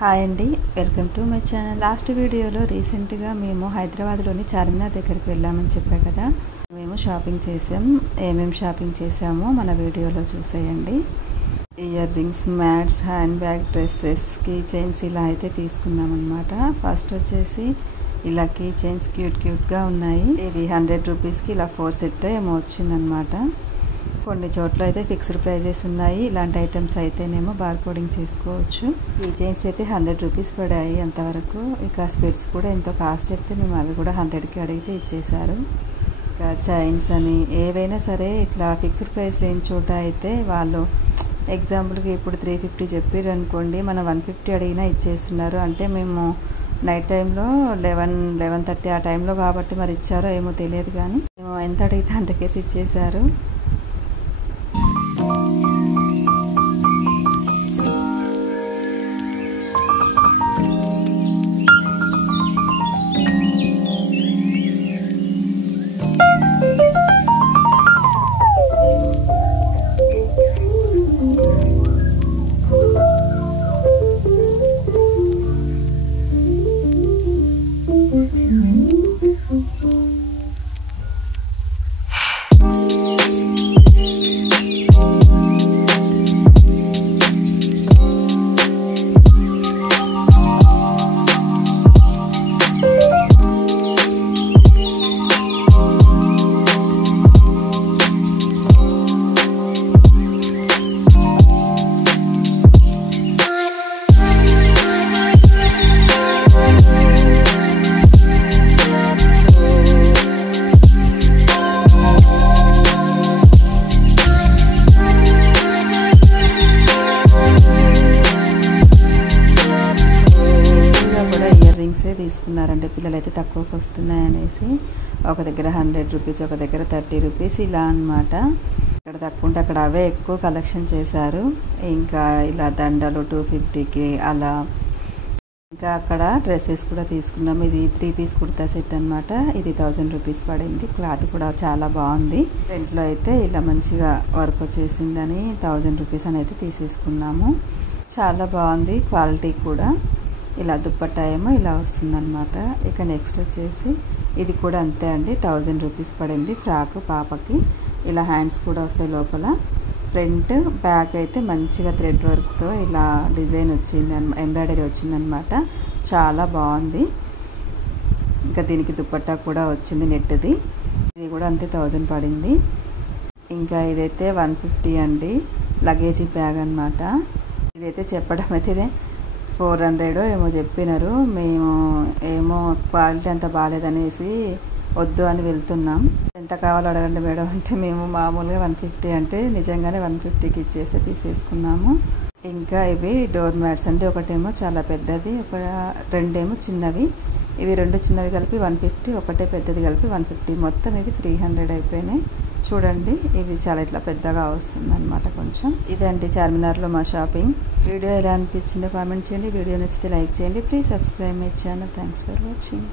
Hi అండి, welcome to my channel. Last వీడియోలో రీసెంట్గా మేము హైదరాబాద్లోని చార్మినార్ దగ్గరికి వెళ్ళామని చెప్పా కదా. మేము షాపింగ్ చేసాం. ఏమేమి షాపింగ్ చేసామో మన వీడియోలో చూసేయండి. Earrings, mats, handbag, dresses, key chains ఇలా అయితే తీసుకున్నాం అనమాట. ఫస్ట్ వచ్చేసి ఇలా కీ చైన్స్ క్యూట్గా ఉన్నాయి. ఇది 100 రూపీస్కి ఇలా 4 సెట్ ఏమో వచ్చిందనమాట. కొన్ని చోట్ల అయితే ఫిక్స్డ్ ప్రైజెస్ ఉన్నాయి. ఇలాంటి ఐటమ్స్ అయితేనేమో బార్ కోడింగ్ చేసుకోవచ్చు. ఈ చైన్స్ అయితే 100 రూపీస్ పడాయి అంతవరకు. ఇక స్పెట్స్ కూడా ఎంతో కాస్ట్ చెప్తే మేము అవి కూడా 100కి అడిగితే ఇచ్చేసారు. ఇంకా చైన్స్ అని ఏవైనా సరే ఇట్లా ఫిక్స్డ్ ప్రైస్ లేని చోట అయితే వాళ్ళు ఎగ్జాంపుల్కి ఇప్పుడు 350 చెప్పారు అనుకోండి, మనం 150 అడిగినా ఇచ్చేస్తున్నారు. అంటే మేము నైట్ టైంలో 11-11:30 ఆ టైంలో కాబట్టి మరి ఇచ్చారో ఏమో తెలియదు, కానీ మేము ఎంత అడిగితే అంతకైతే ఇచ్చేసారు. తీసుకున్నారంటే పిల్లలైతే తక్కువకి వస్తున్నాయనేసి ఒక దగ్గర 100 రూపీస్, ఒక దగ్గర 30 రూపీస్ ఇలా అనమాట. ఇక్కడ తక్కువ ఉంటే అక్కడ అవే ఎక్కువ కలెక్షన్ చేశారు. ఇంకా ఇలా దండలు 250కి అలా. ఇంకా అక్కడ డ్రెస్సెస్ కూడా తీసుకున్నాము. ఇది 3 పీస్ కుర్తా సెట్ అనమాట. ఇది 1000 రూపీస్ పడింది. క్లాత్ కూడా చాలా బాగుంది. ఫ్రంట్లో అయితే ఇలా మంచిగా వర్క్ వచ్చేసిందని 1000 రూపీస్ అని అయితే తీసేసుకున్నాము. చాలా బాగుంది క్వాలిటీ కూడా. ఇలా దుప్పట్టా ఏమో ఇలా వస్తుందన్నమాట. ఇక నెక్స్ట్ వచ్చేసి ఇది కూడా అంతే అండి, 1000 రూపీస్ పడింది. ఫ్రాక్ పాపకి ఇలా హ్యాండ్స్ కూడా వస్తాయి లోపల. ఫ్రంట్ బ్యాక్ అయితే మంచిగా థ్రెడ్ వర్క్తో ఇలా డిజైన్ వచ్చింది, ఎంబ్రాయిడరీ వచ్చిందనమాట. చాలా బాగుంది. ఇంకా దీనికి దుప్పట్టా కూడా వచ్చింది నెట్ది. ఇది కూడా అంతే 1000 పడింది. ఇంకా ఇదైతే 150 అండి, లగేజీ బ్యాగ్ అనమాట. ఇదైతే చెప్పడం అయితే ఇదే 400 ఏమో చెప్పినారు. మేము ఏమో క్వాలిటీ అంత బాగాలేదనేసి వద్దు అని వెళ్తున్నాం. ఎంత కావాలో అడగండి మేడం అంటే మేము మామూలుగా 150 అంటే నిజంగానే 150కి ఇచ్చేసి తీసేసుకున్నాము. ఇంకా ఇవి డోర్ మ్యాట్స్ అంటే ఒకటేమో చాలా పెద్దది, రెండేమో చిన్నవి. ఇవి 2 చిన్నవి కలిపి 150, ఒకటే పెద్దది కలిపి 150. మొత్తం ఇవి 300 అయిపోయినాయి. చూడండి, ఇది చాలా ఇట్లా పెద్దగా వస్తుంది అనమాట కొంచెం. ఇదండి చార్మినార్లో మా షాపింగ్. వీడియో ఎలా అనిపించిందో కామెంట్ చేయండి. వీడియో నచ్చితే లైక్ చేయండి. Please subscribe my channel. Thanks for watching.